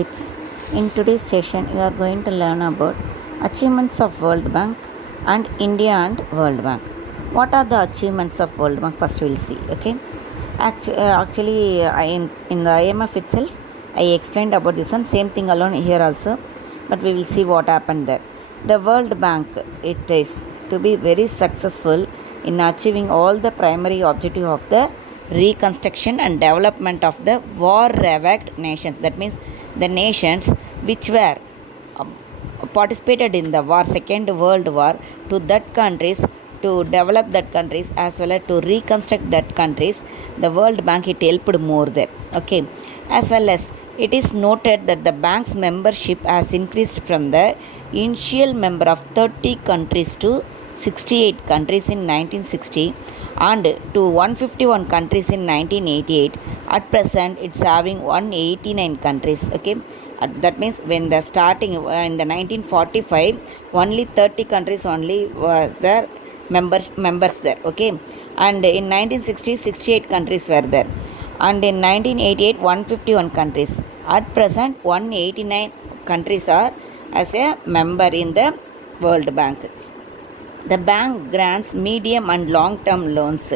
It's in today's session you are going to learn about achievements of World Bank and India and World Bank. What are the achievements of World Bank? First we'll see. Okay. In the IMF itself, I explained about this one. Same thing alone here also, but we will see what happened there. The World Bank, it is to be very successful in achieving all the primary objective of the reconstruction and development of the war-ravaged nations. That means the nations which were participated in the war, Second World War, to that countries, to develop that countries as well as to reconstruct that countries. The World Bank, it helped more there. Okay, as well as it is noted that the bank's membership has increased from the initial member of 30 countries to 68 countries in 1960 and to 151 countries in 1988. At present, it's having 189 countries. Okay, that means when the starting in the 1945, only 30 countries only was there members there. Okay, and in 1960, 68 countries were there, and in 1988, 151 countries. At present, 189 countries are as a member in the World Bank. The bank grants medium and long-term loans.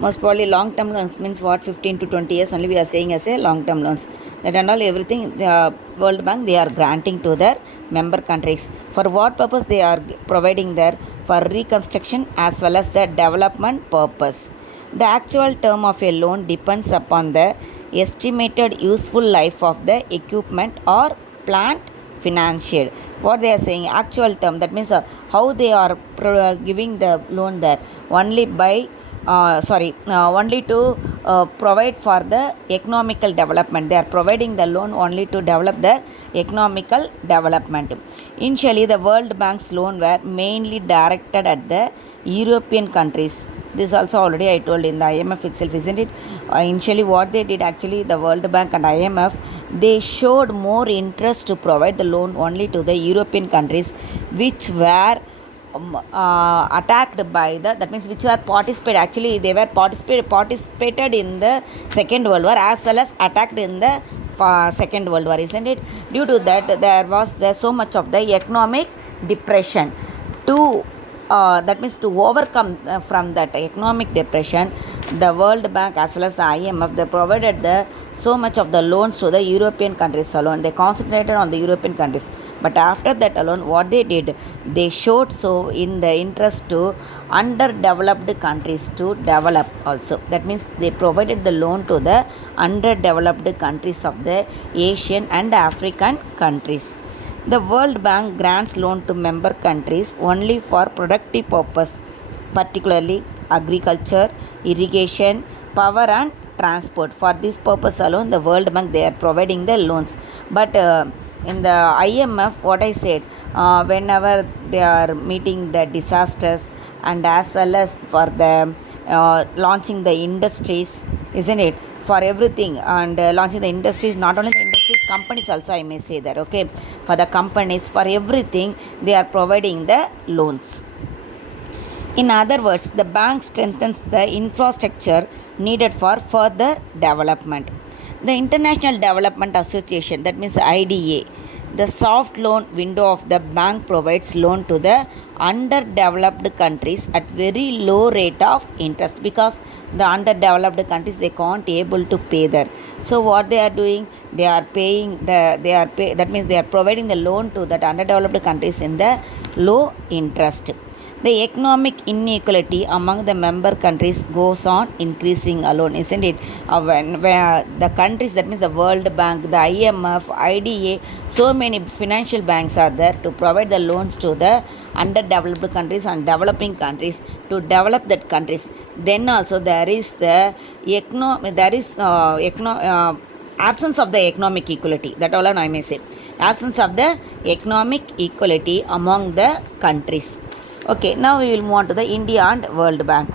Most probably long-term loans means what, 15 to 20 years only we are saying as a long-term loans. That and all everything, the World Bank, they are granting to their member countries. For what purpose they are providing there? For reconstruction as well as the development purpose. The actual term of a loan depends upon the estimated useful life of the equipment or plant financial. What they are saying, actual term, that means how they are giving the loan there, only by only to provide for the economical development. They are providing the loan only to develop their economical development. Initially, the World Bank's loan were mainly directed at the European countries. This also already I told in the IMF itself, isn't it? Initially, what they did actually, the World Bank and IMF, they showed more interest to provide the loan only to the European countries which were attacked by the, that means which were actually they were participated in the Second World War as well as attacked in the Second World War, isn't it? Due to that, there was so much of the economic depression. To that means to overcome from that economic depression, the World Bank as well as the IMF, they provided so much of the loans to the European countries alone. They concentrated on the European countries. But after that alone, what they did, they showed so in the interest to underdeveloped countries to develop also. That means they provided the loan to the underdeveloped countries of the Asian and African countries. The World Bank grants loan to member countries only for productive purpose, particularly agriculture, irrigation, power and transport. For this purpose alone, the World Bank, they are providing the loans. But in the IMF, what I said, whenever they are meeting the disasters and as well as for the launching the industries, isn't it? For everything and launching the industries, not only the industries, companies also I may say that. Okay, for the companies, for everything they are providing the loans. In other words, the bank strengthens the infrastructure needed for further development. The International Development Association, that means IDA, the soft loan window of the bank provides loan to the underdeveloped countries at very low rate of interest, because the underdeveloped countries, they can't able to pay there. So what they are doing, they are paying that means they are providing the loan to that underdeveloped countries in the low interest. The economic inequality among the member countries goes on increasing alone, isn't it? When the countries, that means the World Bank, the IMF, IDA, so many financial banks are there to provide the loans to the underdeveloped countries and developing countries to develop that countries. Then also there is the absence of the economic equality. That all I may say. Absence of the economic equality among the countries. Okay, now we will move on to the India and World Bank.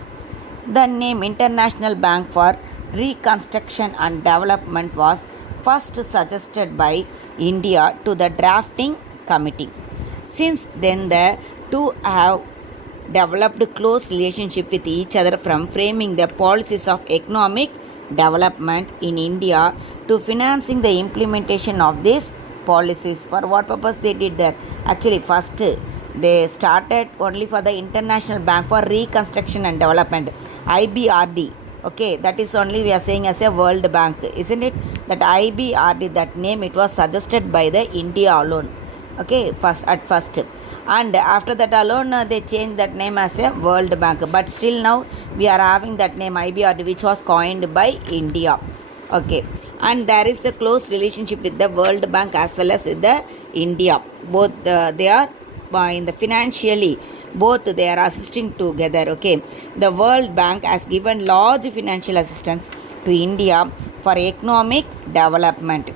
The name International Bank for Reconstruction and Development was first suggested by India to the drafting committee. Since then, the two have developed close relationship with each other, from framing the policies of economic development in India to financing the implementation of these policies. For what purpose they did that? Actually, first they started only for the International Bank for Reconstruction and Development, IBRD. Okay, that is only we are saying as a World Bank, isn't it? That IBRD, that name, it was suggested by the India alone. Okay, first, and after that alone they changed that name as a World Bank. But still now we are having that name IBRD, which was coined by India. Okay, and there is a close relationship with the World Bank as well as with the India. Both they are in the financially, both they are assisting together. Okay, the World Bank has given large financial assistance to India for economic development.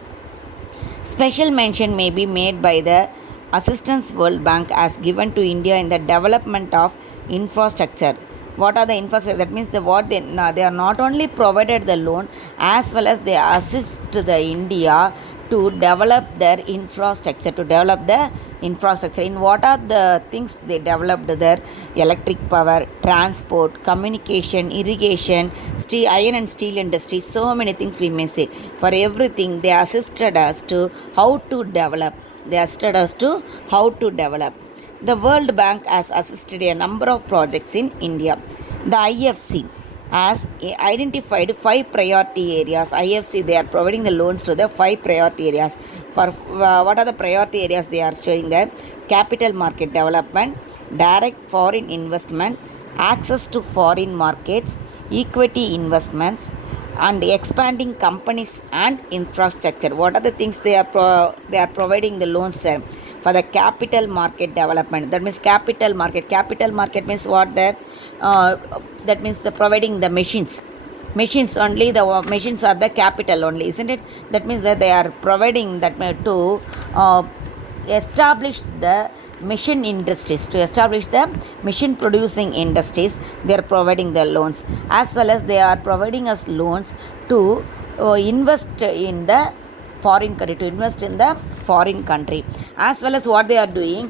Special mention may be made by the assistance World Bank has given to India in the development of infrastructure. What are the infrastructure? That means they are not only provided the loan, as well as they assist the India to develop their infrastructure, In what are the things they developed there? Electric power, transport, communication, irrigation, iron and steel industry, so many things we may say. For everything they assisted us to how to develop. The World Bank has assisted a number of projects in India. The IFC has identified 5 priority areas. IFC, they are providing the loans to the 5 priority areas. For what are the priority areas they are showing there? Capital market development, direct foreign investment, access to foreign markets, equity investments, and expanding companies and infrastructure. What are the things they are providing the loans there? For the capital market development. That means capital market means what there? That means the providing the machines only. The machines are the capital only, isn't it? That means that they are providing that to establish the machine industries, to establish the machine producing industries. They are providing the loans, as well as they are providing us loans to invest in the foreign country, as well as what they are doing,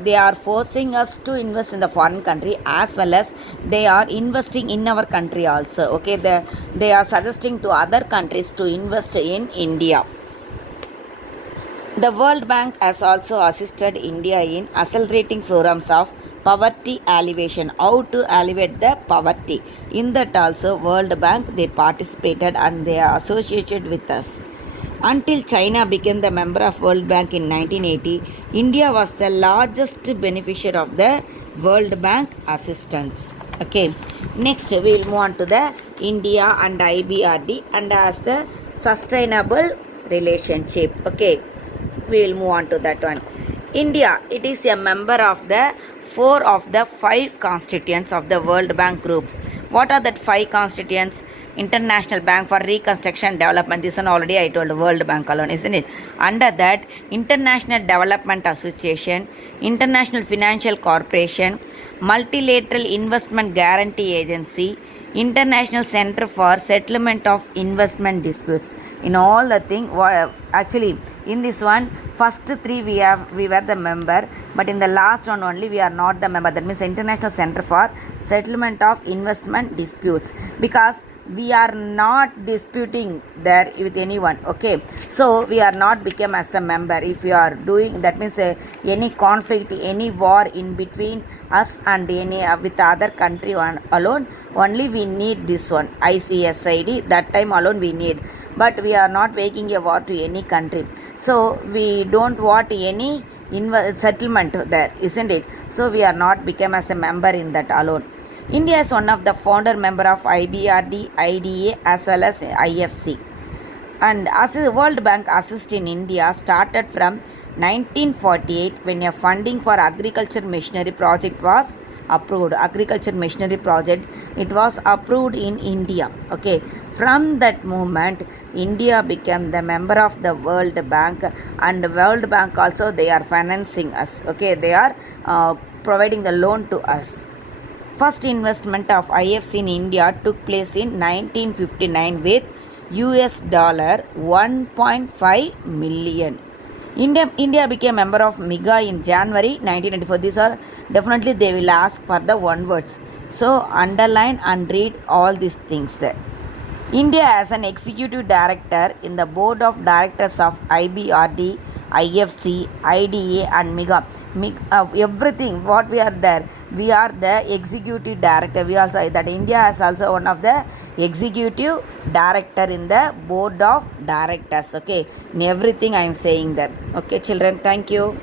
they are forcing us to invest in the foreign country, as well as they are investing in our country also. Okay, they are suggesting to other countries to invest in India. The World Bank has also assisted India in accelerating programs of poverty alleviation, how to alleviate the poverty. In that also World Bank, they participated and they are associated with us. Until China became the member of World Bank in 1980, India was the largest beneficiary of the World Bank assistance. Okay, next we will move on to the India and IBRD and as the sustainable relationship. Okay, we will move on to that one. India, it is a member of the 4 of the 5 constituents of the World Bank group. What are that 5 constituents? International Bank for Reconstruction and Development. This one already I told, World Bank alone, isn't it? Under that, International Development Association, International Financial Corporation, Multilateral Investment Guarantee Agency, International Center for Settlement of Investment Disputes. In all the thing, actually in this one, first 3 we were the member, but in the last one only we are not the member. That means International Center for Settlement of Investment Disputes, because we are not disputing there with anyone. Okay, so we are not become as a member. If you are doing that, means any conflict, any war in between us and any with other country alone, only we need this one, ICSID. That time alone we need, but we are not making a war to any country, so we don't want any settlement there, isn't it? So we are not become as a member in that alone. India is one of the founder member of IBRD, IDA as well as IFC. And as the World Bank assist in India started from 1948 when a funding for agriculture machinery project was approved. Agriculture machinery project, it was approved in India. Okay, from that moment India became the member of the World Bank, and the World Bank also they are financing us. Okay, they are providing the loan to us. First investment of IFC in India took place in 1959 with US dollar 1.5 million. India became member of MIGA in January 1994. These are definitely they will ask for the one words. So underline and read all these things there. India as an executive director in the board of directors of IBRD IFC, IDA and MIGA. Everything what we are there, we are the executive director. We also that India has also one of the executive director in the board of directors. Okay, in everything I am saying that. Okay children, thank you.